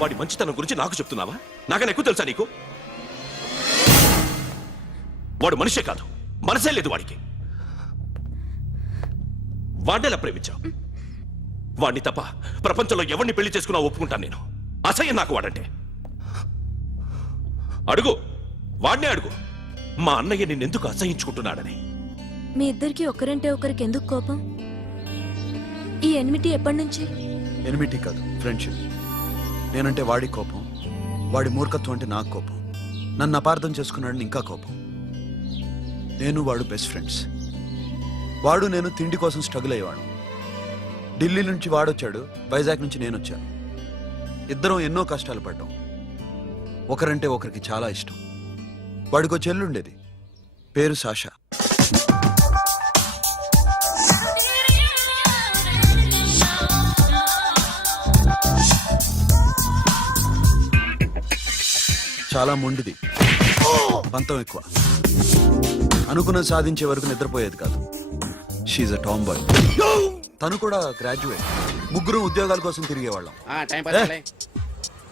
వాడి మంచితనం గురించి నాకు చెప్తున్నావా? నాకన్నా ఎక్కువ తెలుసా నీకు? వాడు మనిషే కాదు, మనసే లేదు వాడికి. వాడినేలా ప్రేమించావు? వాడిని తప్ప ప్రపంచంలో ఎవరిని పెళ్లి చేసుకున్నా ఒప్పుకుంటాను నేను. అసహ్యం నాకు వాడంటే. అడుగు, వాడినే అడుగు, మా అన్నయ్య నిన్నెందుకు అసహించుకుంటున్నాడని. మీ ఇద్దరికి ఒకరంటే ఒకరికి ఎందుకు కోపం? ఈ ఎనిమిటీ ఎప్పటి నుంచి? ఎనిమిటీ కాదు, ఫ్రెండ్షిప్. నేనంటే వాడి కోపం, వాడి మూర్ఖత్వం అంటే నాకు కోపం. నన్ను అపార్థం చేసుకున్నాడని ఇంకా కోపం. నేను వాడు బెస్ట్ ఫ్రెండ్స్. వాడు నేను తిండి కోసం స్ట్రగుల్ అయ్యేవాడు. ఢిల్లీ నుంచి వాడొచ్చాడు, వైజాగ్ నుంచి నేను వచ్చాను. ఇద్దరం ఎన్నో కష్టాలు పడ్డాం. ఒకరంటే ఒకరికి చాలా ఇష్టం. వాడికో చెల్లుండేది, పేరు సాషా. చాలా మొండిది, పంతం ఎక్కువ. అనుకున్నది సాధించే వరకు నిద్రపోయేది కాదు. She a tomboy. తను కూడా గ్రాడ్యుయేట్. ముగ్గురు ఉద్యోగాల కోసం తిరిగేవాళ్ళం.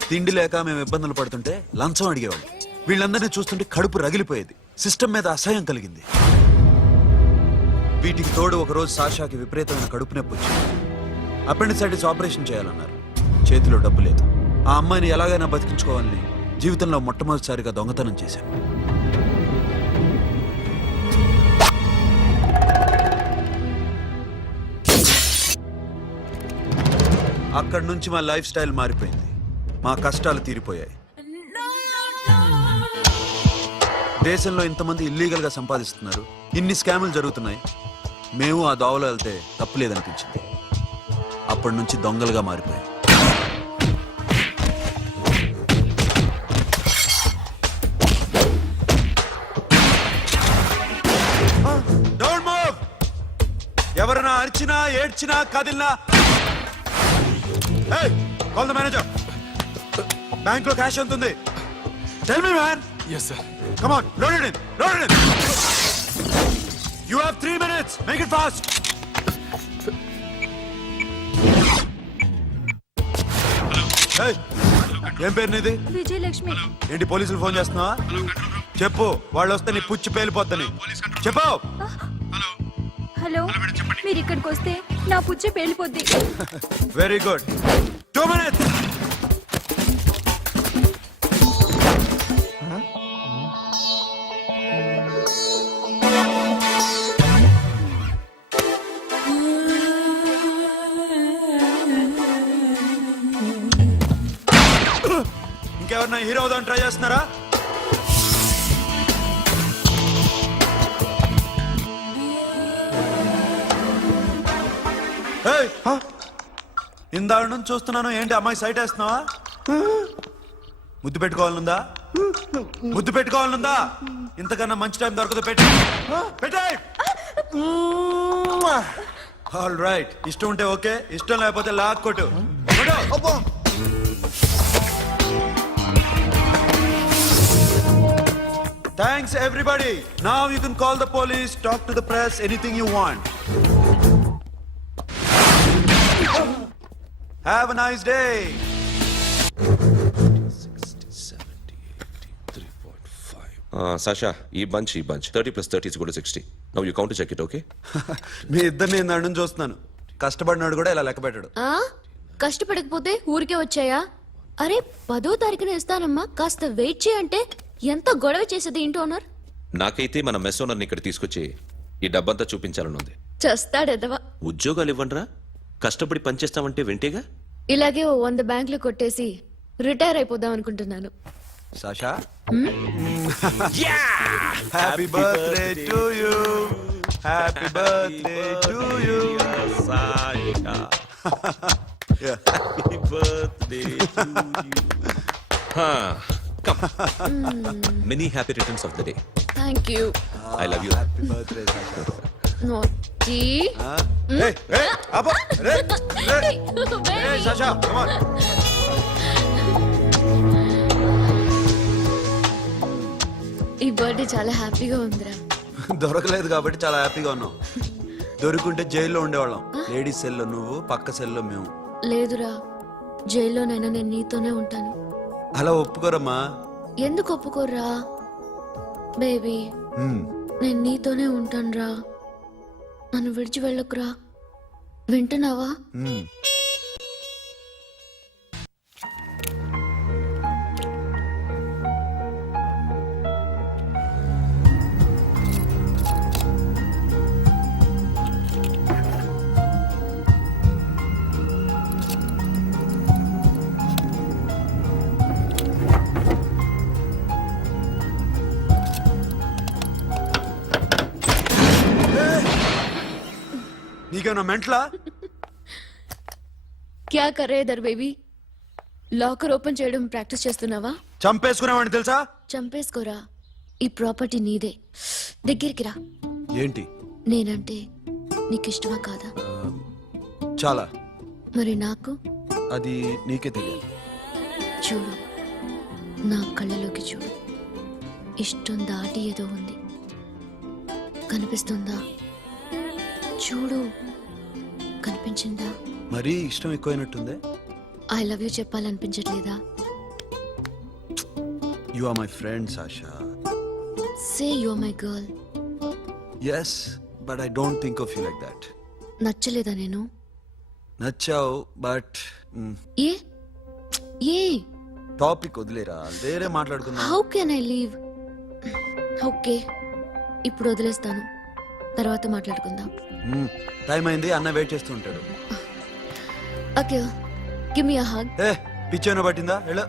తిండి లేక మేము ఇబ్బందులు పడుతుంటే లంచం అడిగేవాళ్ళం. వీళ్ళందరినీ చూస్తుంటే కడుపు రగిలిపోయేది. సిస్టమ్ మీద అసహ్యం కలిగింది. వీటికి తోడు ఒకరోజు సాషాకి విపరీతమైన కడుపు నొప్పి వచ్చింది. అపెండిసైటిస్ ఆపరేషన్ చేయాలన్నారు. చేతిలో డబ్బు లేదు. ఆ అమ్మాయిని ఎలాగైనా బతికించుకోవాలని జీవితంలో మొట్టమొదటిసారిగా దొంగతనం చేశాను. అక్కడి నుంచి మా లైఫ్ స్టైల్ మారిపోయింది. మా కష్టాలు తీరిపోయాయి. దేశంలో ఇంతమంది ఇల్లీగల్ గా సంపాదిస్తున్నారు, ఇన్ని స్కాములు జరుగుతున్నాయి. మేము ఆ దోవలో వెళ్తే తప్పులేదనిపించింది. అప్పటి నుంచి దొంగలుగా మారిపోయాం. Don't move. ఎవరైనా అరిచినా ఏడ్చినా కదిలినా కాల్ ద మేనేజర్. బ్యాంక్ లో క్యాష్ ఎంత ఉంది? Tell me man. yes sir. Come on, load it in. Load it in. You have 3 minutes. Make it fast. Hey, ఏం పేరు నీది? విజయలక్ష్మి. ఏంటి పోలీసులు ఫోన్ చేస్తున్నావా? చెప్పు, వాళ్ళు వస్తే నీ పుచ్చి పేలిపోద్దని చెప్పు. హలో, మీరు ఇక్కడికి వస్తే నా పుచ్చ పేలిపోద్ది. Very good. 2 minutes. ఇంకెవరన్నా హీరో అవుదాం ట్రై చేస్తున్నారా? ఇందాక నుంచి చూస్తున్నాను. ఏంటి అమ్మాయి సైట్ వేస్తున్నావా? ముద్దు పెట్టుకోవాలనుందా? ముద్దు పెట్టుకోవాలనుందా? ఇంతకన్నా మంచి టైం దొరకదు. పెట్టే. All right. ఇష్టం ఉంటే ఓకే, ఇష్టం లేకపోతే లాక్ కొట్టు. Thanks everybody. Now you can call the police, talk to the press, anything you want. Have a nice day. 60, 70, 80, 3.5. Sasha, ఈ bunch 30 plus 30 is equal to 60. Now you count to check it, okay? మీ ఇద్దరిని నేను నుంచి చూస్తున్నాను. కష్టపడినాడు కూడా ఇలా లెక్క పెట్టాడు. కష్టపడకపోతే ఊరికే వచ్చాయా? అరే 10వ తారీఖున ఇస్తానమ్మా, కాస్త వెయిట్ చేయంటే ఎంత గొడవ చేసేది ఇంటి ఓనర్. నాకైతే మన మెస్ ఓనర్ని ఇక్కడ తీసుకొచ్చి ఈ డబ్బంతా చూపించాలని ఉంది. చేస్తాడెదవా. ఉద్యోగాలు ఇవ్వండిరా, కష్టపడి పనిచేస్తామంటే వింటేగా. ఇలాగే 100 బ్యాంకులు కొట్టేసి రిటైర్ అయిపోదాం అనుకుంటున్నాను. Sasha, happy birthday to you. Happy birthday to you Sasha. Happy birthday to you. Come. Many happy returns of the day. Thank you. I love you. Happy birthday Sasha. Naughty. Hey, Abba, hey, Sasha, come on. ఈ birthday చాలా హ్యాపీగా ఉందిరా. దొరకలేదు కాబట్టి చాలా హ్యాపీగా ఉన్నాం. దొరుకుంటే జైల్లో ఉండేవాళ్ళం. లేడీస్ సెల్లో నువ్వు, పక్క సెల్లో మేము. లేదురా, జైల్లోనైనా నేను నీతోనే ఉంటాను. అలా ఒప్పుకోరమ్మా. ఎందుకు ఒప్పుకోర్రా బేబీ? మ్మ్. నేను నీతోనే ఉంటానురా, నన్ను విడిచి వెళ్ళకురా. వింటున్నావా? మ్మ్. నీకేమన్నా మెంట్లా? క్యా కరే ఇధర్ బేబీ? లాకర్ ఓపెన్ చేయడం ప్రాక్టీస్ చేస్తున్నావా? చంపేసుకునేవాడిని తెలుసా? చంపేసుకోరా, ఈ ప్రాపర్టీ నీదే. దగ్గరికి రా. ఏంటి? నేనంటే నీకు ఇష్టమా కాదా? చాలా. మరి నాకు? అది నీకే తెలియదు. చూడు, నా కళ్ళలోకి చూడు. ఇష్టం దాటి ఏదో ఉంది, కనిపిస్తుందా? చూడు, కనిపించిందా? మరీ ఇష్టం ఎక్కువైనట్టుందే. ఐ లవ్ యూ చెప్పాలనిపించట్లేదా? You are my friend Sasha. Say you are my girl. Yes, but I don't think of you like that. నచ్చలేదా నేను? నచ్చావు, బట్ ఏ ఏ టాపిక్ వదిలేరా, వేరే మాట్లాడుకుందాం. How can I leave? Okay, ఇప్పుడు వదిలేస్తాను, తర్వాత మాట్లాడుకుందాం. టైం అయింది, అన్న వెయిట్ చేస్తూ ఉంటాడు. Okay, give me a hug. ఏ పిచ్చేనో పట్టిందా? ఎలా?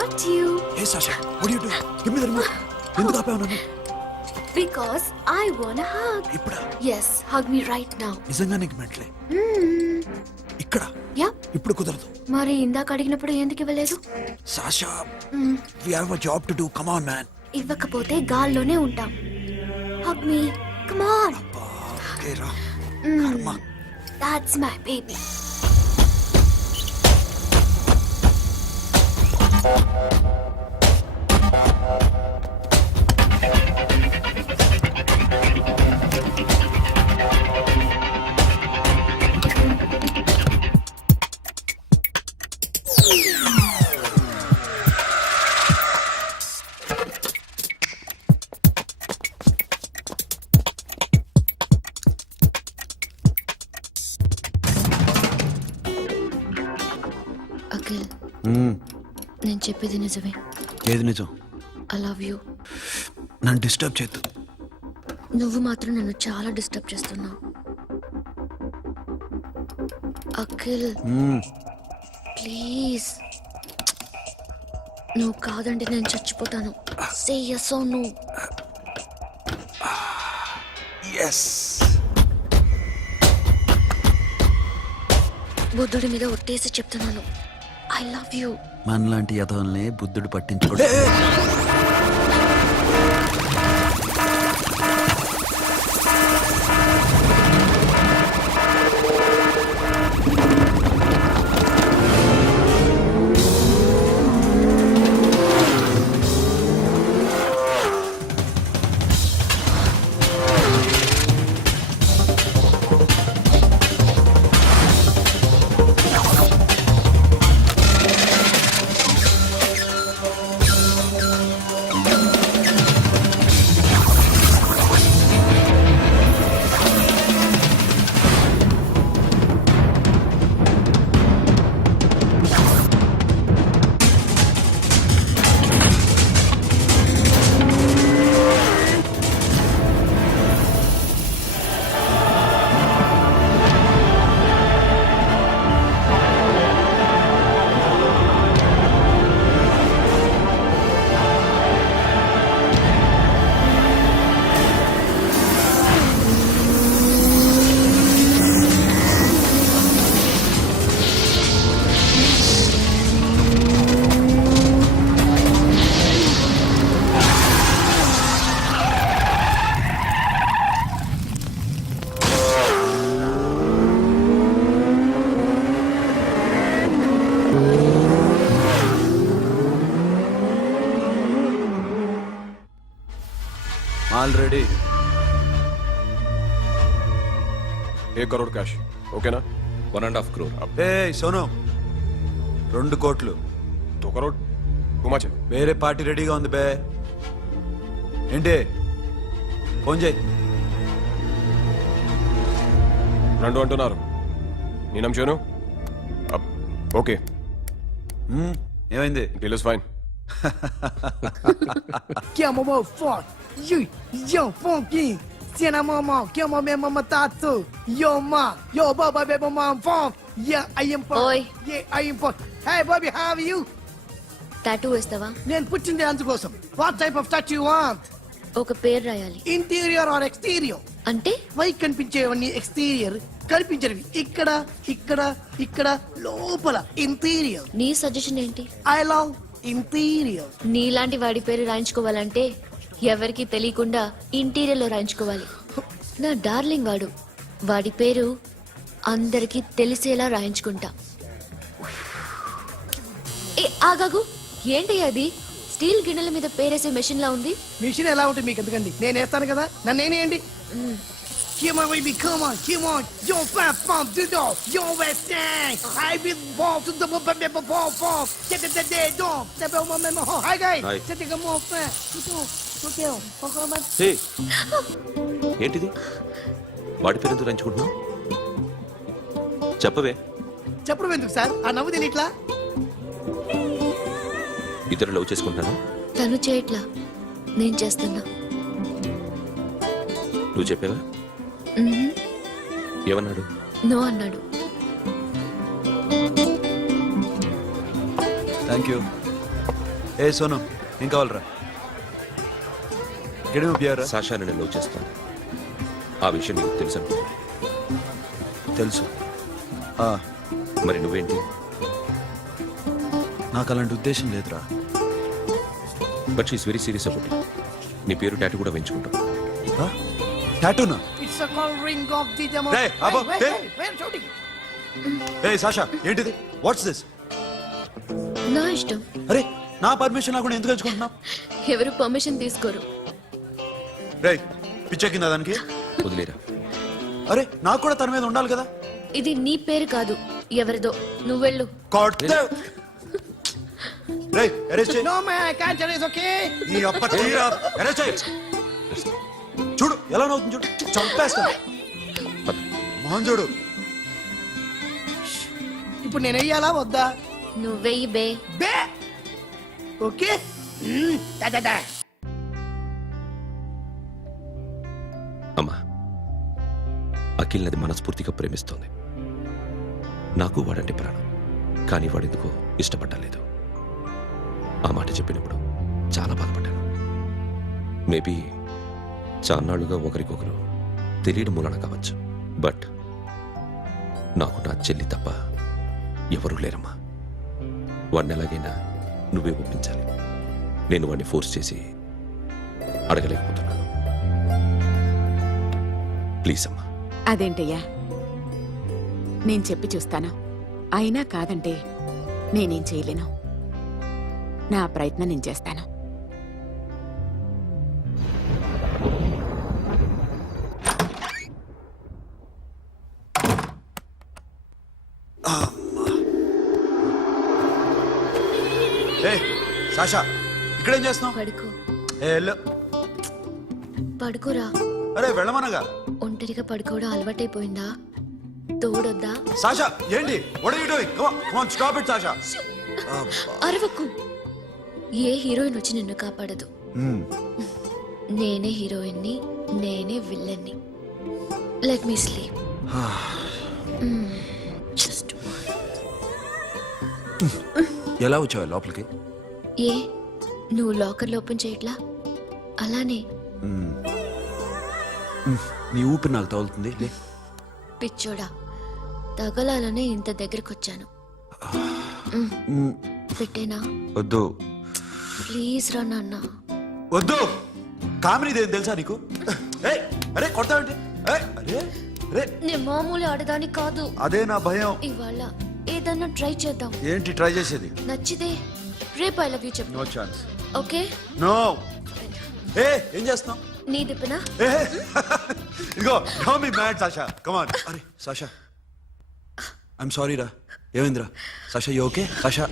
Not you. ఏ Sasha, what are you doing? Give me the remote. ఎందుకు ఆపావు నన్ను? Because I want a hug. ఇప్పుడా? Yes, hug me right now. నిజంగా నీకు మెంట్లే? ఇక్కడ Yeah. ఇప్పుడు కుదరదు. మరి ఇందాక అడిగినప్పుడు ఎందుకు ఇవ్వలేదు? Sasha, we have a job to do. Come on, man. ఇవ్వకపోతే గాల్లోనే ఉంటాం. Hug me. Come on. Okay, రా. కర్మ. That's my baby. అఖిల్, నేను చెప్పేది నిజమే. ఏది నిజం? I love you. నన్ను డిస్టర్బ్ చేయొద్దు. నువ్వు మాత్రం నన్ను చాలా డిస్టర్బ్ చేస్తున్నావు. అఖిల్ ప్లీజ్, నువ్వు కాదంటే నేను చచ్చిపోతాను. సే yes or no. ఎస్. బుద్ధుడి మీద ఒట్టేసి చెప్తున్నాను, ఐ లవ్ యూ. మనలాంటి యథవల్ని బుద్ధుడు పట్టించుకోడు. ఆల్రెడీ 1 करोड़ कैश ओके ना 1.5 crore. ఏ సోను 2 కోట్లు 2 करोड़ టూ మచ్ వేరే పార్టీ రెడీగా ఉంది బే ఏంటి ఫోన్ చేయి రెండు అంటున్నారు నేనం చేయను ఓకే ఏమైంది deal is fine Que é mamão forte, yo funky, cena mamão, que é mamãe mamatato, yo ma, yo baba beba mam funk, yeah I am funk, Oi. yeah I am funk. Hey Bobby, how are you? Tattoo వేస్తావా? నేను పుట్టింది అందుకోసం. What type of tattoo you want? ఒక పేరు రాయాలి. Interior or exterior? అంటే పై కనిపించేవన్నీ exterior, కనిపించేవి ఇక్కడ ఇక్కడ ఇక్కడ లోపల ఇంటీరియర్. నీ సజెషన్ ఏంటి? I love interior. నీలాంటి వాడి పేరు రాయించుకోవాలంటే ఎవరికి తెలియకుండా ఇంటీరియర్ లో రాయించుకోవాలి. నా డార్లింగ్ వాడు, వాడి పేరు అందరికి తెలిసేలా రాయించుకుంటా. ఏ ఆగాగు, ఏంటి అది? స్టీల్ గిన్నెల మీద పేరేసే మెషిన్ లా ఉంది. మిషన్ ఎలా ఉంటుంది మీకు ఎందుకండి? నేను వేస్తాను కదా, నన్ను నేనేయండి. Come on, baby, come on, come on. Yo, fat pump, do do. Yo, West End. I will ball to the ball. Get the day, don't. The memo. Hi, guys. Hi. Set the more fat. Okay, okay. హే ఏంటిది? వాడి పేరు ఎందుకు రంచుకుంటున్నావు? చెప్పవే. చెప్పడం ఎందుకు sir? ఆ నవ్వు తిని ఇట్లా. ఇద్దరు లవ్ చేసుకుంటాను. తను చేయట్లా, నేను చేస్తున్నా. నువ్వు చెప్పావా? ఏమన్నాడు? నో అన్నాడు. Thank you. ఏ సోను ఏం కావాలరా? గడిమి బియారా? సాషా నేను లవ్ చేస్తాను. ఆ విషయం నీకు తెలుసు అనుకో. తెలుసు. మరి నువ్వేంటి? నాకు అలాంటి ఉద్దేశం లేదురా. But she's very serious about. నీ పేరు టాటూ కూడా వేయించుకుంటాం. టాటూనా? It's a call ring of the demo. Hey, Abba, hey. Wait, shouting. A Sasha ఏంటిది? What's this? నా ఇష్టం. అరే నా పర్మిషన్ లేకుండా ఎందుకు ఎంచుకుంటున్నావు? ఎవరు పర్మిషన్ తీసుకోరు. రే పిచ్చెక్కిందా దానికి? వదిలేరా. అరే నాకు కూడా తన మీద ఉండాలి కదా. ఇది నీ పేరు కాదు, ఎవరిదో. నువ్వెళ్ళు. రే అరెస్ట్ చేయి. No, man, I can't tell you, it's okay? నీ అప్ప తీరా అరెస్ట్ చేయి. చూడు ఎలా నవ్వుతుంది చూడు. చంపేస్తా. మోహన్ చూడు. ఇప్పుడు నేను వెయ్యాలా వద్దా? నువ్వెయ్యి బే. బే ఓకే. Da. అమ్మా, అఖిల్ నది మనస్ఫూర్తిగా ప్రేమిస్తోంది. నాకు వాడంటే ప్రాణం, కానీ వాడెందుకో ఇష్టపడలేదు. ఆ మాట చెప్పినప్పుడు చాలా బాధపడ్డాను. మేబీ చాన్నాళ్ళుగా ఒకరికొకరు తెలియడం మూలన కావచ్చు. బట్ నాకు నా చెల్లి తప్ప ఎవరూ లేరమ్మా. వాడిని ఎలాగైనా నువ్వే ఒప్పించాలి. నేను వాడిని ఫోర్స్ చేసి అడగలేకపోతున్నాను. ప్లీజ్ అమ్మా. అదేంటయ్యా, నేను చెప్పి చూస్తాను. అయినా కాదంటే నేనేం చేయలేను. నా ప్రయత్నం నేను చేస్తాను. ఏ సాషా ఇక్కడేం చేస్తున్నావు? పడుకో. ఏ వెళ్ళు. పడుకోరా. అరే వెళ్ళమనగా. ఒంటరిగా పడుకోవడం అలవాటైపోయిందా? తోడొద్దా? సాషా ఏంటి? What are you doing? Come on stop it Sasha. అరవకు. ఏ హీరోయిన్ వచ్చి నిన్ను కాపాడదు. నేనే హీరోయిన్ని, నేనే విల్లన్ని. Let me sleep. జస్ట్ ఎలా వచ్చావు లోపలికి? ఏ నువ్వు లాకర్లో ఓపెన్ చేయట్లా? అలానే. నీ ఊపిరి నాకు తగులుతుంది. లే. పిచ్చోడా, తగలాలనే ఇంత దగ్గరకొచ్చాను. పెట్టేనా? వద్దు. ప్లీజ్ రా నాన్న. వద్దు. కామెడీ తెలుసా నీకు? ఏయ్ అరే కొడతావేంటి? ఏయ్ అరే అరే నేను మామూలు ఆడదాని కాదు. అదే నా భయం. ఇవాళ ఏదన్నా ట్రై చేద్దాం. ఏంటి ట్రై చేసేది? నచ్చితే రేపు ఐ లవ్ యూ చెప్పు. No chance. ఓకే? నో. ఏ ఏం చేస్తున్నావు నీ దిప్పునా ఏ ఇదిగో don't be mad Sasha come on అరే సాషా ఐఎమ్ సారీ రా ఏమైందిరా Sasha you okay Sasha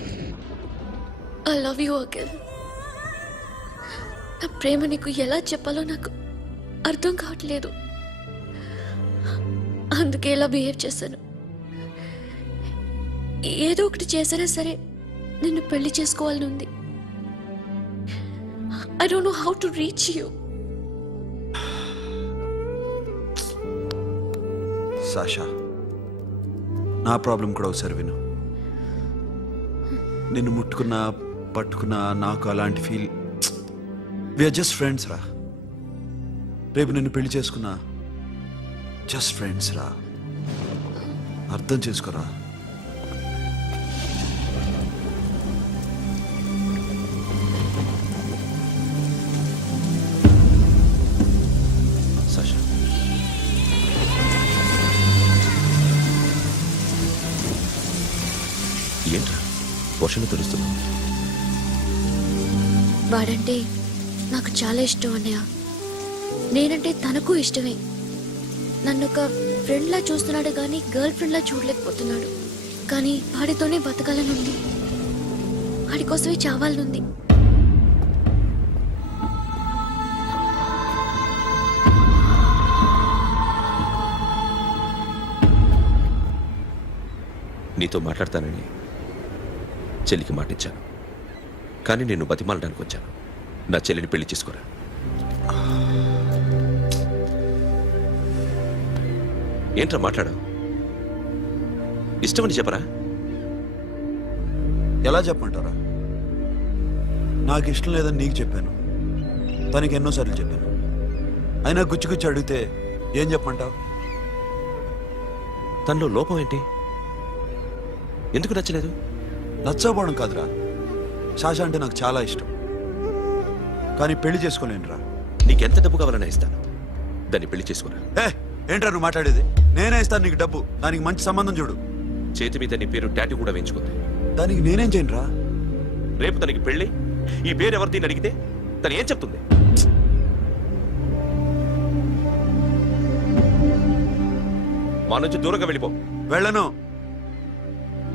I love you Akhil. నా ప్రేమ నీకు ఎలా చెప్పాలో నాకు అర్థం కావట్లేదు. అందుకే ఇలా బిహేవ్ చేశాను. ఏదో ఒకటి చేసినా సరే నిన్ను పెళ్లి చేసుకోవాలని ఉంది. I don't know how to reach you. Sasha నా ప్రాబ్లం కూడా ఒకసారి విను. నిన్ను ముట్టుకున్నా పట్టుకున్నా నాకు అలాంటి ఫీల్ వీఆర్ జస్ట్ ఫ్రెండ్స్ రా. రేపు నిన్ను పెళ్లి చేసుకున్నా జస్ట్ ఫ్రెండ్స్ రా. అర్థం చేసుకోరా. సాషా ఏంట్రా వర్షంలో తెలుస్తున్నావు? వాడంటే నాకు చాలా ఇష్టం అన్నయ్య. నేనంటే తనకు ఇష్టమే. నన్ను ఒక ఫ్రెండ్లా చూస్తున్నాడు కానీ గర్ల్ ఫ్రెండ్లా చూడలేకపోతున్నాడు. కానీ వాడితోనే బతకాలనుంది, వాడి కోసమే చావాలనుంది. నీతో మాట్లాడతానని చెల్లికి మాటిచ్చాను, కానీ నేను బతిమాలడానికి వచ్చాను. నా చెల్లిని పెళ్లి చేసుకోరా. ఏంట్రా మాట్లాడు? ఇష్టమని చెప్పరా? ఎలా చెప్పమంటారా? నాకు ఇష్టం లేదని నీకు చెప్పాను, తనకి ఎన్నోసార్లు చెప్పాను. అయినా గుచ్చి గుచ్చి అడిగితే ఏం చెప్పమంటావు? తనలో లోపం ఏంటి? ఎందుకు నచ్చలేదు? నచ్చకపోవడం కాదురా, సాషా అంటే నాకు చాలా ఇష్టం, కానీ పెళ్లి చేసుకోలేనురా. నీకెంత డబ్బు కావాలన్నా ఇస్తాను, దాన్ని పెళ్లి చేసుకురా. ఏ ఏంట్రా నువ్వు మాట్లాడేది? నేనే ఇస్తాను నీకు డబ్బు, దానికి మంచి సంబంధం చూడు. చేతి మీద నీ పేరు టాటూ కూడా వేయించుకుంది. దానికి నేనేం చేయనురా? రేపు తనకి పెళ్ళి ఈ పేరు ఎవరిని అడిగితే తను ఏం చెప్తుంది? మా నుంచి దూరంగా వెళ్ళిపో. వెళ్ళను.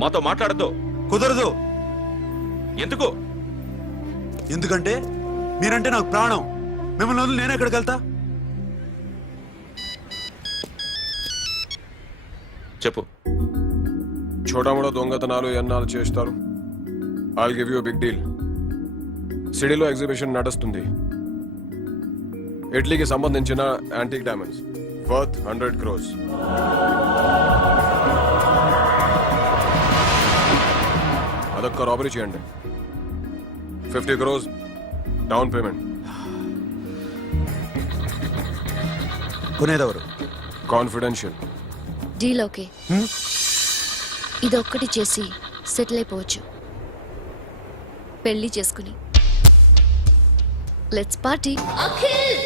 మాతో మాట్లాడద్దు. కుదరదు. ఎందుకు? ఎందుకంటే మీరంటే నాకు ప్రాణం. మిమ్మల్ని వదిలి నేను ఎక్కడికి వెళ్తా? చెప్పు. చోటామోడా దొంగతనాలు ఎన్నాళ్ళు చేస్తారు? I'll give you big deal. సిటీలో ఎగ్జిబిషన్ నడుస్తుంది. ఇటలీకి సంబంధించిన యాంటిక్ డైమండ్స్ వర్త్ 100 crores. అదొక్క రాబరీ చేయండి. 50 crores డౌన్ పేమెంట్. కొనేదెవరు? కాన్ఫిడెన్షియల్. Deal okay. ఇదొక్కటి చేసి సెటిల్ అయిపోవచ్చు. పెళ్లి చేసుకుని let's party. Akhil,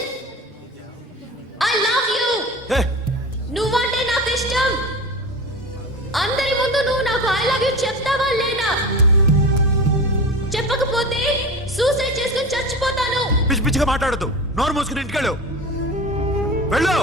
I love you. ఏ నువ్వంటే నాకు ఇష్టం. అందరి ముందు నువ్వు నాకు ఐ లవ్ యు చెప్తావా లేదా? చెప్పకపోతే సూసైడ్ చేసుకుని చచ్చిపోతాను. పిచ్చి పిచ్చిగా మాట్లాడద్దు. నోరు మూసుకుని ఇంటికెళ్ళు. వెళ్ళు.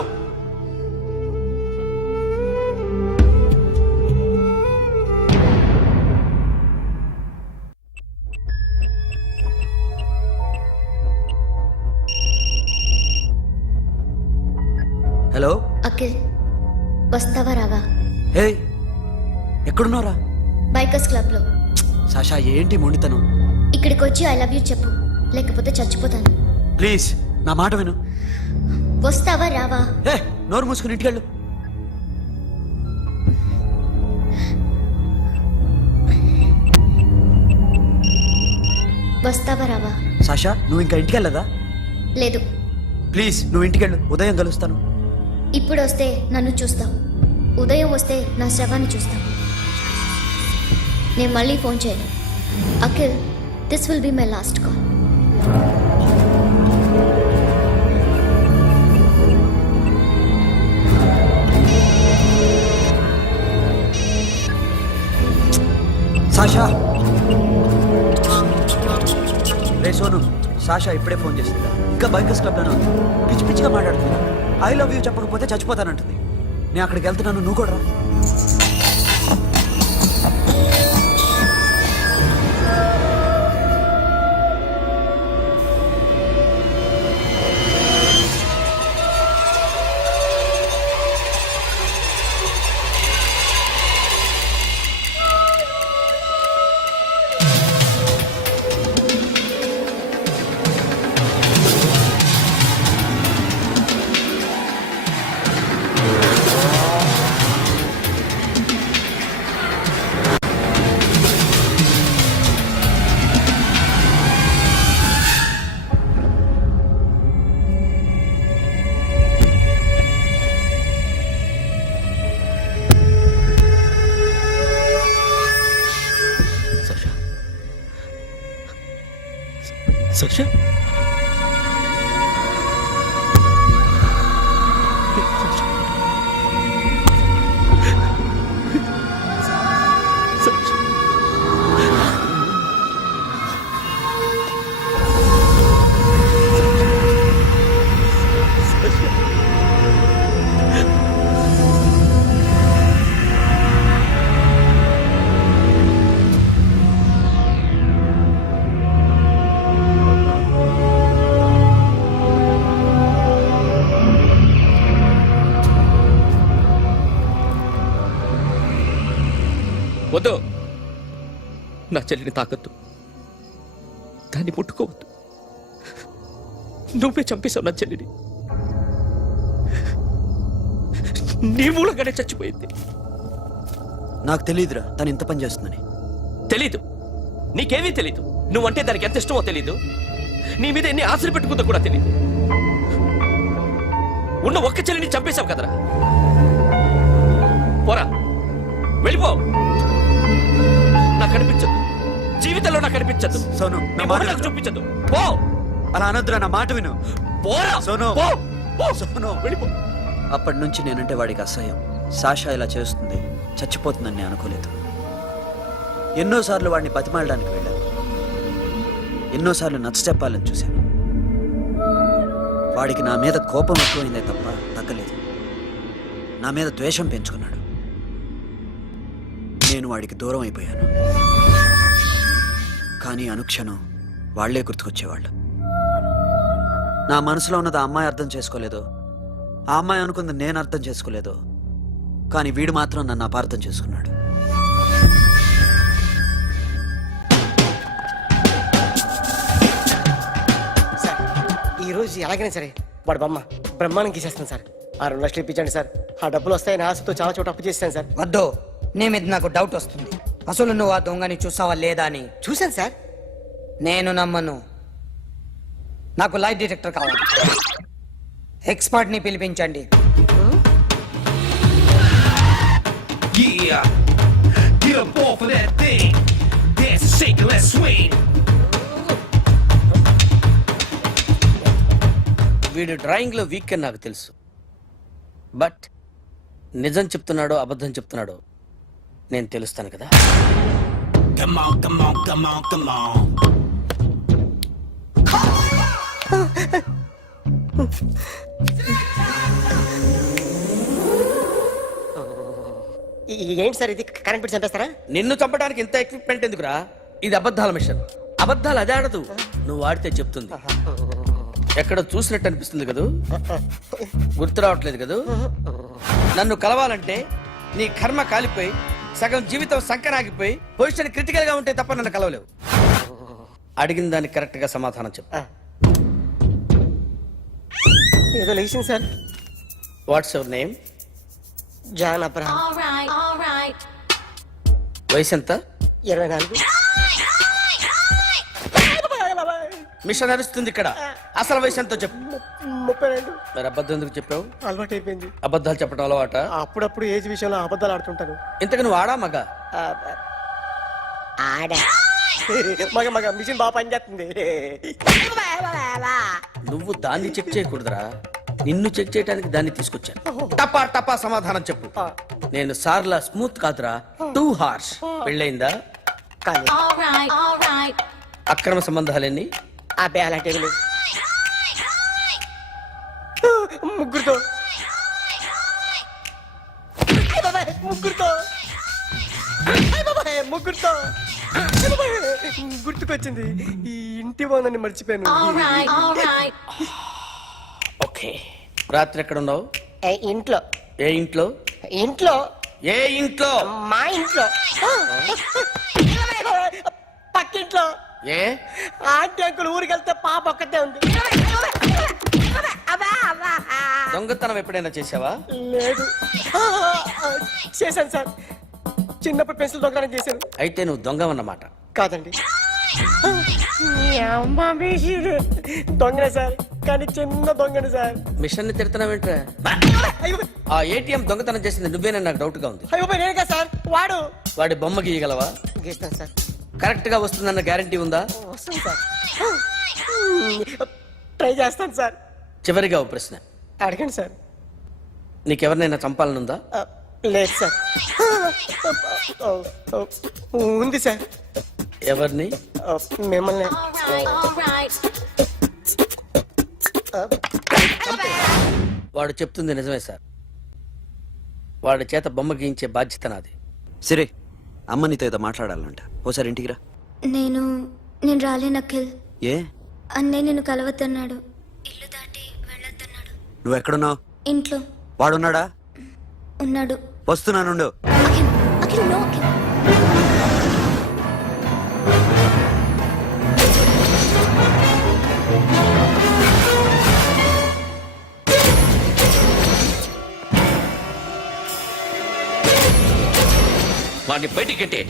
హలో అఖిల్, వస్తావా రావా? హే ఎక్కడున్నారా? బైకర్స్ క్లబ్ లో. సాషా ఏంటి మొండితనం? ఇక్కడికి వచ్చి ఐ లవ్ యూ చెప్పు, లేకపోతే చచ్చిపోతాను. ప్లీజ్ నా మాట విను. వస్తావా రావా? హే నోరు మూసుకుని ఇంటికెళ్ళు. వస్తావా రావా? సాషా నువ్వు ఇంకా ఇంటికెళ్ళదా? లేదు. ప్లీజ్ నువ్వు ఇంటికెళ్ళు, ఉదయం కలుస్తాను. ఇప్పుడు వస్తే నన్ను చూస్తావు, ఉదయం వస్తే నా శవాన్ని చూస్తావు. నేను మళ్ళీ ఫోన్ చేయను. Akhil, this will be my last call. Sasha ray Sonu, Sasha ఇప్పుడే ఫోన్ చేసింది. ఇంకా బైకర్స్ క్లబ్లోనే ఉంది. పిచ్చి పిచ్చిగా మాట్లాడుతుంది. ఐ లవ్ యూ చెప్పకపోతే చచ్చిపోతానంటుంది. నేను అక్కడికి వెళ్తున్నాను, నువ్వు కూడా రా. Sasha? వద్దు, నా చెల్లిని తాకద్దు, దాన్ని ముట్టుకోవద్దు. నువ్వే చంపేశావు నా చెల్లిని. నీ మూలంగానే చచ్చిపోయింది. నాకు తెలియదురా తను ఇంత పని చేస్తుందని. తెలీదు, నీకేమీ తెలీదు. నువ్వంటే దానికి ఎంత ఇష్టమో తెలీదు. నీ మీద ఎన్ని ఆశలు పెట్టుకుందో కూడా తెలీదు. ఉన్న ఒక్క చెల్లిని చంపేశావు కదరా. పోరా, వెళ్ళిపో. నాకు కనిపించదు, జీవితంలో నాకు కనిపించదు. సోను, నా నీ మాట మొహం నాకు విను. చూపించదు. పో, అలా అనొద్దురా, నా మాట విను. పోరా. సోను. పో, పో. సోను. వెళ్ళిపో. అప్పటి నుంచి నేనంటే వాడికి అసహ్యం. సాషా ఇలా చేస్తుంది, చచ్చిపోతుందని నేను అనుకోలేదు. ఎన్నోసార్లు వాడిని బతిమాలడానికి వెళ్ళాను. ఎన్నోసార్లు నచ్చ చెప్పాలని చూశాను. వాడికి నా మీద కోపం ఎక్కువైందే తప్ప తగ్గలేదు. నా మీద ద్వేషం పెంచుకున్నాడు. నేను వాడికి దూరం అయిపోయాను. కానీ అనుక్షణం వాళ్లే గుర్తుకొచ్చేవాళ్ళు. నా మనసులో ఉన్నది ఆ అమ్మాయి అర్థం చేసుకోలేదు, ఆ అమ్మాయి అనుకుంది నేను అర్థం చేసుకోలేదు. కానీ వీడు మాత్రం నన్ను అపార్థం చేసుకున్నాడు. సార్ ఈరోజు ఎలాగైనా సరే వాడు బొమ్మ బ్రహ్మాండం గీసేస్తాను సార్. ఆ 2 లక్షలు ఇప్పించండి సార్. ఆ డబ్బులు వస్తాయని ఆశతో చాలా చోట అప్పు చేస్తాను సార్. వద్దు, నీ మీద నాకు డౌట్ వస్తుంది. అసలు నువ్వు ఆ దొంగని చూసావా లేదా అని. చూశాను సార్. నేను నమ్మను. నాకు లైట్ డిటెక్టర్ కావాలి. ఎక్స్పర్ట్ ని పిలిపించండి. Yeah, get up off of that thing. Dance and shake and let's swing. వీడు డ్రాయింగ్లో వీక్ అని నాకు తెలుసు. బట్ నిజం చెప్తున్నాడో అబద్ధం చెప్తున్నాడో నేను తెలుస్తాను కదా. Come on, come on, come on, come on. ఏంటి సార్ ఇది? కరెంట్ బిల్ చంపేస్తారా? నిన్ను చంపడానికి ఇంత ఎక్విప్మెంట్ ఎందుకురా? ఇది అబద్ధాల మిషన్. అబద్ధాలు అదే ఆడదు, నువ్వు ఆడితే చెప్తుంది. ఎక్కడ చూసినట్టు అనిపిస్తుంది కదూ, గుర్తు రావట్లేదు కదూ. నన్ను కలవాలంటే నీ కర్మ కాలిపోయి సగం జీవితం సంకనాగిపోయి పొజిషన్ క్రిటికల్ గా ఉంటే తప్ప నన్ను కలవలేవు. అడిగిన దానికి కరెక్ట్ గా సమాధానం చెప్పు. ఏదో లేచింది sir. What's your name? John Abraham. వయసు ఎంత? 24. మిషన్ నడుస్తుంది ఇక్కడ. అసలు వయసు ఎంతో చెప్పు. 32. మరి అబద్ధం ఎందుకు చెప్పావు? అలవాటు అయిపోయింది. అబద్ధాలు చెప్పడం అలవాట? అప్పుడప్పుడు ఏజ్ విషయంలో అబద్ధాలు ఆడుతుంటాను. ఇంతకు నువ్వు ఆడా మగ? ఆడా. మగ మగ మిషన్ బాగా పనిచేస్తుంది. నువ్వు దాన్ని చెక్ చేయకూడదురా, నిన్ను చెక్ చేయడానికి దాన్ని తీసుకొచ్చాను. టపా టపా సమాధానం చెప్పు. నేను సార్లా స్మూత్ కాదురా, టూ హార్ష్. పెళ్ళయిందా? కానీ అక్రమ సంబంధాలన్నీ? అబ్బే అలాంటి ఏమీ లేదు. ముగ్గురుతో అయ్ బాబాయ్, ముగ్గురుతో అయ్ బాబాయ్, ముగ్గురుతో అయ్ బాబాయ్, గుర్తుకొచ్చింది. ఈ ఇంటి బాగుందని మర్చిపోయాను. ఓకే, రాత్రి ఎక్కడ ఉన్నావు? ఇంట్లో ఏ ఇంట్లో? ఇంట్లో ఏ ఇంట్లో? మా ఇంట్లో పక్కింట్లో ఏ ఆంటీ అంకుల్ ఊరికి వెళ్తే పాప ఒక్కతే ఉంది. దొంగతనం ఎప్పుడైనా చేసావా? లేదు. చేశాను సార్, చిన్నప్పుడు పెన్సిల్ దొంగతనం చేశాను. అయితే నువ్వు దొంగవన్నమాట. కాదండి, దొంగనే సార్, కానీ చిన్న దొంగని సార్. మిషన్ ని తిడుతున్నావేంట్రా? ఆ ఏటీఎం దొంగతనం చేసింది నువ్వేనని నాకు డౌట్ గా ఉంది. అయ్యో నేనే కదా సార్, వాడు. వాడి బొమ్మ గీయగలవా? గీస్తాను సార్. కరెక్ట్ గా వస్తుందన్న గ్యారంటీ ఉందా? వస్తాను సార్, ట్రై చేస్తాను సార్. చివరిగా ఓ ప్రశ్న అడగండి సార్. నీకెవరినైనా చంపాలనుందా? లేదు సార్. ఉంది సార్. ఎవరిని? మిమ్మల్ని. వాడు చెప్తుంది నిజమే సార్. వాడి చేత బొమ్మ గీయించే బాధ్యత నాది. సిరి, అమ్మ నీతో ఏదో మాట్లాడాలంట. ఓసారి ఇంటికి రా. నేను రాలేను అఖిల్. ఏ? అన్నయ్య నిన్ను కలవద్దన్నాడు. ఇల్లు దాటి వెళ్ళొద్దన్నాడు. నువ్వు ఎక్కడున్నావు? ఇంట్లో వాడున్నాడా? ఉన్నాడు. వస్తున్నానుండు. అఖిల్, అఖిల్, నో అఖిల్. వాడిని బయటికి గెట్టే.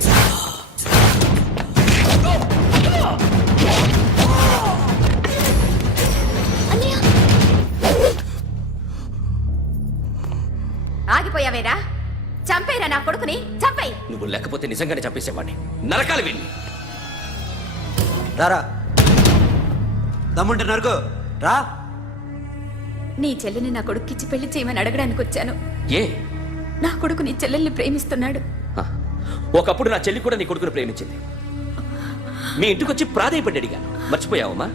అన్నయ్య, ఆగిపోయావేరా? చంపేరా నా కొడుకుని, చంపేయ్. నువ్వు లేకపోతే నిజంగానే చంపేసేవాడిని. నరకాలి వీడిని. రారా, దమ్ముంటే నరుకు రా. నీ చెల్లిని నా కొడుక్కిచ్చి పెళ్లి చేయమని అడగడానికి వచ్చాను. ఏ? నా కొడుకు నీ చెల్లెల్ని ప్రేమిస్తున్నాడు. ఆ, ఒకప్పుడు నా చెల్లి కూడా నీ కొడుకుని ప్రేమించింది. మీ ఇంటికి వచ్చి ప్రాధేయపడి అడిగాను. మర్చిపోయావమ్మా?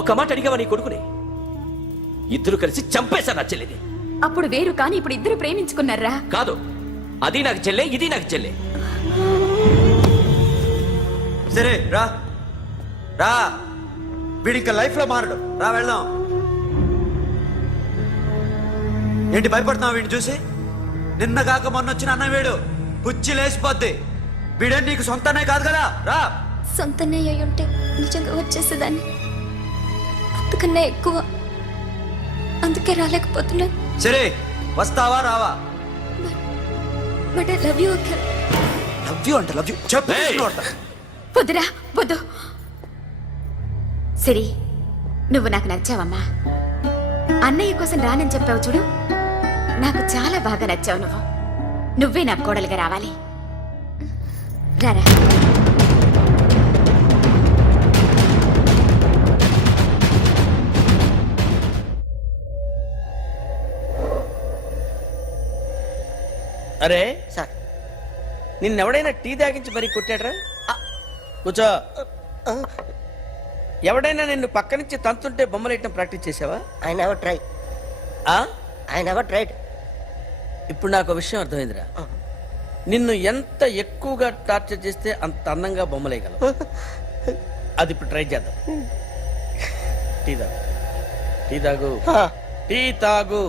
ఒక మాట అడిగావా నీ కొడుకుని? ఇద్దరు కలిసి చంపేశారు నా చెల్లిని. అప్పుడు వేరు, కానీ ఇప్పుడు ఇద్దరు ప్రేమించుకున్నారా? కాదు, అది నాకు చెల్లె, ఇది నాకు చెల్లె. సరే రా రా, వీడి ఇంకా లైఫ్ లో మారడు. రా వెళ్దాం. ఏంటి భయపడుతున్నావు వీడిని చూసి? నిన్న కాక మొన్న వచ్చిన అన్న వీడు పుచ్చి లేసిపోద్ది. వీడే నీకు సొంతనే కాదు కదా. రా. సొంతనే అయి ఉంటే నిజంగా వచ్చేసేదాన్ని. అంతకన్నా ఎక్కువ, అందుకే రాలేకపోతున్నాను. సరే, వస్తావా రావా? But I love you Akhil. Love you అంటే లవ్ యూ చెప్పు. వద్దురా, వద్దు. సిరి, నువ్వు నాకు నచ్చావమ్మా. అన్నయ్య కోసం రానని చెప్పావు చూడు, నాకు చాలా బాగా నచ్చావు నువ్వు. నువ్వే నా కోడలుగా రావాలి. రారా. అరే సార్, నిన్నెవడైనా టీ తాగించి మరీ కొట్టాడ్రా? కూర్చో. ఎవడైనా నిన్ను పక్క నుంచి తంతుంటే బొమ్మలేయటం ప్రాక్టీస్ చేసావా? I never try. I never tried. ఇప్పుడు నాకు విషయం అర్థమైందిరా. నిన్ను ఎంత ఎక్కువగా టార్చర్ చేస్తే అంత అందంగా బొమ్మలేయగలవు. అది ఇప్పుడు ట్రై చేద్దాం. టీ తాగు, టీ తాగు, టీ తాగు.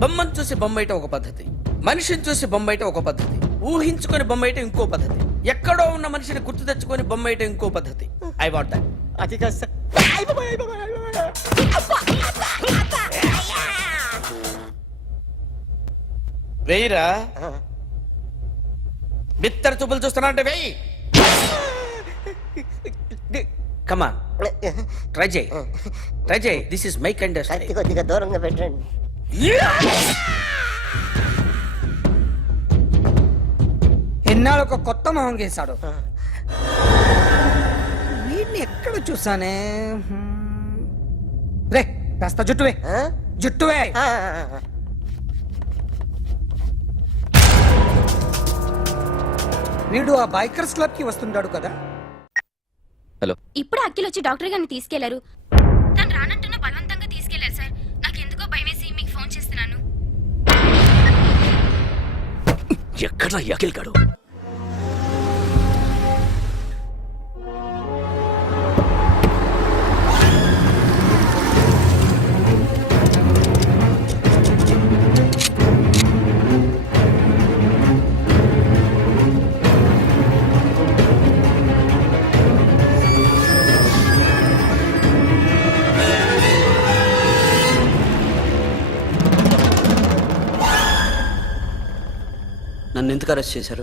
బొమ్మను చూసి బొమ్మయటం ఒక పద్ధతి, మనిషిని చూసి బొమ్మయటం ఒక పద్ధతి, ఊహించుకొని బొమ్మయటం ఇంకో పద్ధతి, ఎక్కడో ఉన్న మనిషిని గుర్తు తెచ్చుకొని బొమ్మయటం ఇంకో పద్ధతి. I want that. అది కాదు సార్. వెయ్యిరా. బిత్తర చూపులు చూస్తున్నా అంటే వెయ్యి. కమాన్, ట్రై చేయి, ట్రై చేయి. This is my kind of style. కొద్దిగా దూరంగా పెట్టండి. ఎన్నాళ్ళు ఒక కొత్త మొహం గీశాడు. వీడిని ఎక్కడ చూసానే? రే, కాస్త జుట్టువే, జుట్టువే. వీడు ఆ బైకర్స్ క్లబ్ కి వస్తుంటాడు కదా. హలో, ఇప్పుడు అఖిల్ వచ్చి డాక్టర్ గారిని తీసుకెళ్లారు. తను రానంటున్న బలవంతంగా తీసుకెళ్లారు సార్. నాకు ఎందుకో భయం వేసి మీకు ఫోన్ చేస్తున్నాను. ఎక్కడ అఖిల్ గాడు? నన్ను ఎందుకు అరెస్ట్ చేశారు?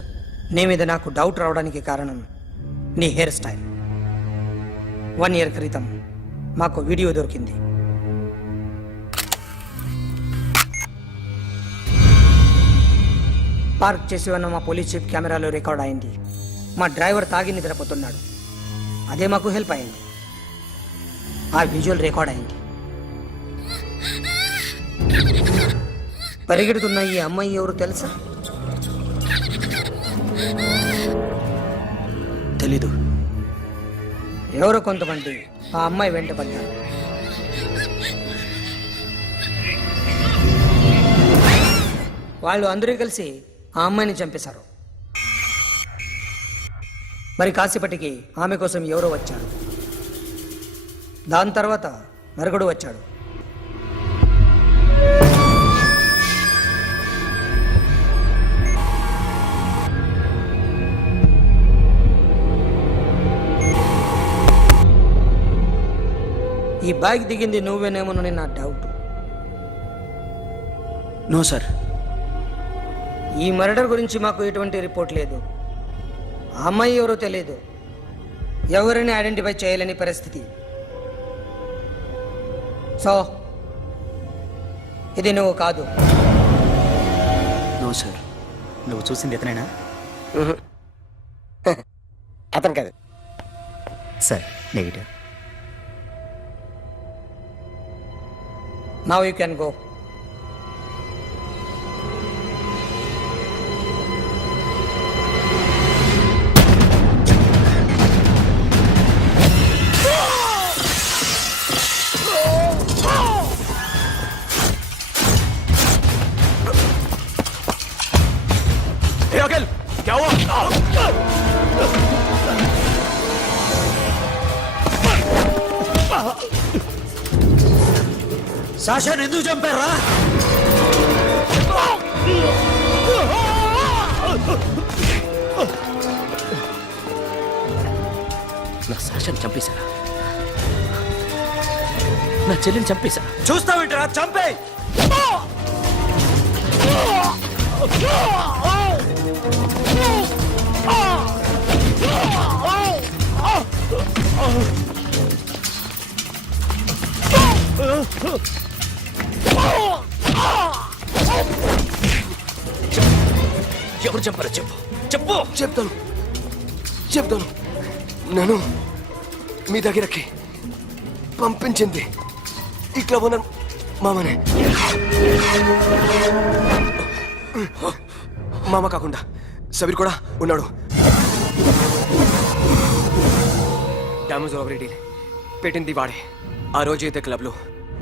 నీ మీద నాకు డౌట్ రావడానికి కారణం నీ హెయిర్ స్టైల్. 1 year క్రితం మాకు వీడియో దొరికింది. పార్క్ చేసి ఉన్న మా పోలీస్ జీప్ కెమెరాలో రికార్డ్ అయింది. మా డ్రైవర్ తాగి నిద్రపోతున్నాడు. అదే మాకు హెల్ప్ అయింది. ఆ విజువల్ రికార్డ్ అయింది. పరిగెడుతున్న ఈ అమ్మాయి ఎవరు తెలుసా? తెలీదు. ఎవరో కొంతమంది ఆ అమ్మాయి వెంట పడ్డారు. వాళ్ళు అందరూ కలిసి ఆ అమ్మాయిని చంపేశారు. మరి కాసేపటికి ఆమె కోసం ఎవరో వచ్చారు. దాని తర్వాత నరకుడు వచ్చాడు. ఈ బైక్ దిగింది నువ్వేనేమోనని నా డౌట్. No sir. ఈ మర్డర్ గురించి మాకు ఎటువంటి రిపోర్ట్ లేదు. ఆ అమ్మాయి ఎవరో తెలియదు. ఎవరిని ఐడెంటిఫై చేయలేని పరిస్థితి. సో ఇది నువ్వు కాదు. No sir. నువ్వు చూసింది ఇతనేనా? అతను కాదు sir. Negative. Now you can go. Akhil, क्या हुआ? సాషాని ఎందుకు చంపారా? నా సాషాని చంపేశారా? నా చెల్లిని చంపేశారా? చూస్తావేంట్రా? చంపే. ఎవరు చంపారో చెప్పు. చెప్పు. చెప్తాను. నేను మీ దగ్గరకి పంపించింది ఈ క్లబ్ ఓనర్ మామనే. మామ కాకుండా సబీర్ కూడా ఉన్నాడు. డ్యామేజ్ ఓవర్ డీల్ పెట్టింది వాడే. ఆ రోజు అయితే క్లబ్లో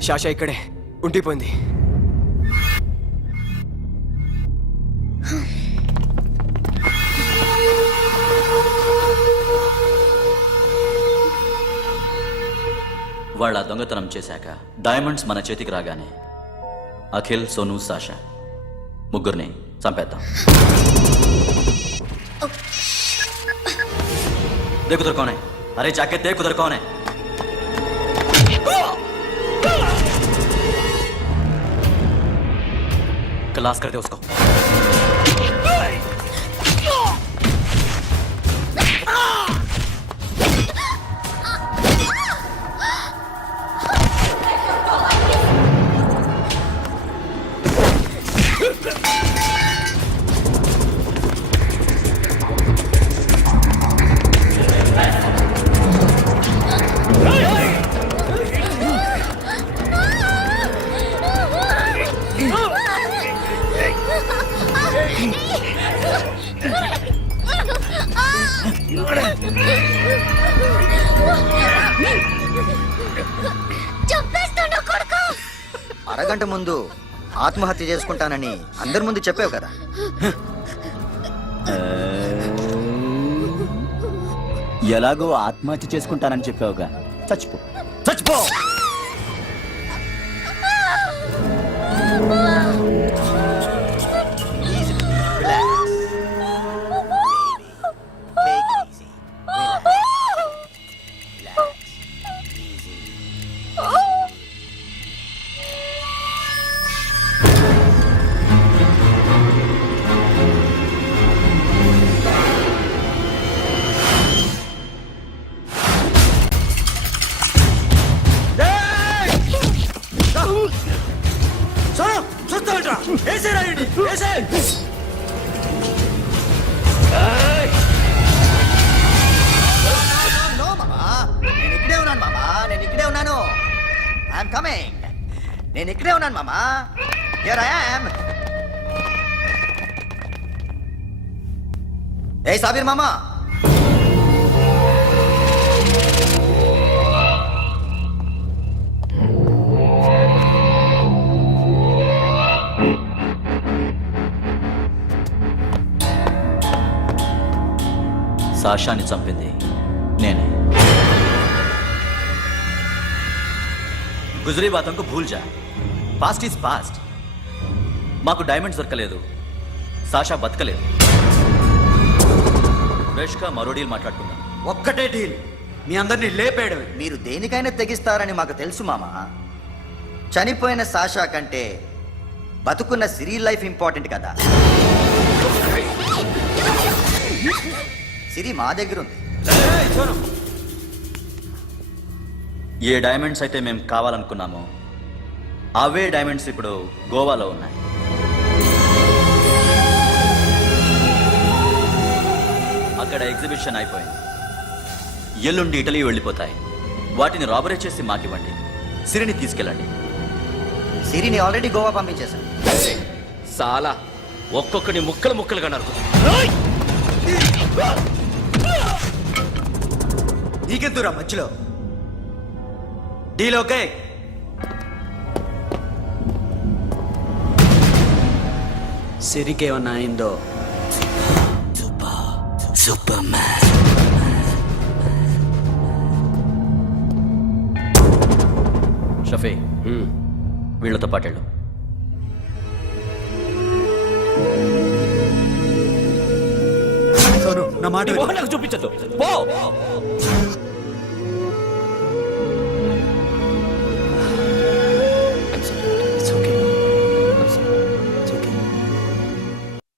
శాషా ఇక్కడే ఉండిపోయింది. వాళ్ళ దొంగతనం చేశాక డైమండ్స్ మన చేతికి రాగానే అఖిల్, సోను, సాషా ముగ్గురిని చంపేద్దాం. देख उधर कौन है? अरे जाके देख उधर कौन है? क्लास कर दे उसको. చంపేస్తాను కొడుకు. అరగంట ముందు ఆత్మహత్య చేసుకుంటానని అందరి ముందు చెప్పావు కదా. ఎలాగో ఆత్మహత్య చేసుకుంటానని చెప్పావుగా, చచ్చిపో చచ్చిపో. నేను ఇక్కడే ఉన్నాను మామా, నేను ఇక్కడే ఉన్నాను. I'm coming. నేను ఇక్కడే ఉన్నాను మామా. Here I am. ఏ సాబీర్ మామా, సాషాని చంపింది నేనే. గుజరీ బాతంకు భూల్ జా, పాస్ట్ ఈజ్ పాస్ట్. మాకు డైమండ్స్ దొరకలేదు, సాషా బతకలేదు. ఫ్రెష్గా మరో డీల్ మాట్లాడుకుందాం. ఒక్కటే డీల్, మీ అందరినీ లేపేయడం. మీరు దేనికైనా తెగిస్తారని మాకు తెలుసు మామా. చనిపోయిన సాషా కంటే బతుకున్న సిరి లైఫ్ ఇంపార్టెంట్ కదా. సిరి మా దగ్గర ఉంది. ఏ డైమండ్స్ అయితే మేము కావాలనుకున్నామో అవే డైమండ్స్ ఇప్పుడు గోవాలో ఉన్నాయి. అక్కడ ఎగ్జిబిషన్ అయిపోయింది. ఎల్లుండి ఇటలీ వెళ్ళిపోతాయి. వాటిని రాబరీ చేసి మాకివ్వండి, సిరిని తీసుకెళ్ళండి. సిరిని ఆల్రెడీ గోవా పంపించేశాను. సాలా ఒక్కొక్కని ముక్కలు ముక్కలుగా నరుకు. నీకెందురా మధ్యలో? Deal okay? సిరికేమన్నా అయిందో సూపర్ మ్యాన్. షఫీ, వీళ్ళతో పాటెళ్ళు. నా మాట నాకు చూపించద్దు. పో.